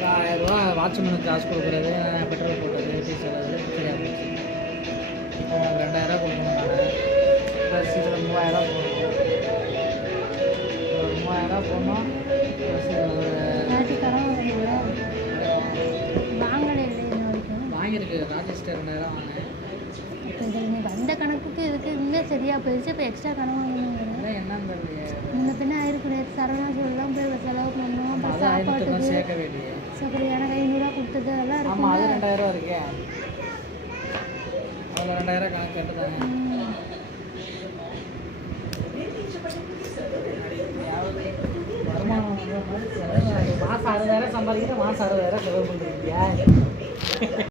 ₹1000 வாட்ச்மேனுக்கு காசு கொடுக்குறது, பெட்ரோல் போட்டது, டீசல் அது சரியாக போச்சு. இப்போ ₹2000 கொடுக்கணும் நான். ப்ளஸ் இதில் ₹3000 போடணும். ஒரு ₹3000 போடணும். ப்ளஸ் வாங்கியிருக்கு ராஜேஷ்டர் 2000 வாங்கினேன். இப்போ இதில் நீ வந்த கணக்குக்கு இதுக்கு இன்னும் சரியாக போயிடுச்சு. இப்போ எக்ஸ்ட்ரா கணக்கு வாங்கணுங்கிறேன். என்னன்னு முன்ன பின்ன ஆயிருக்கு. நேற்று சரவணா சொல்லலாம் போய் செலவு பண்ணோம். அப்புறம் சாப்பாட்டுக்கு சேர்க்க வேண்டிய சரி எனக்கு ₹500 கொடுத்தது அதெல்லாம் இருக்கும். ஆமாம், அது ₹2000 இருக்கே. அதில் ₹2000 கணக்கு கட்டுதாங்க. வருமானம் மாதம் 60,000 சம்பாதிக்கிற, மாதம் 60,000 செலவு பண்ணுறீங்க.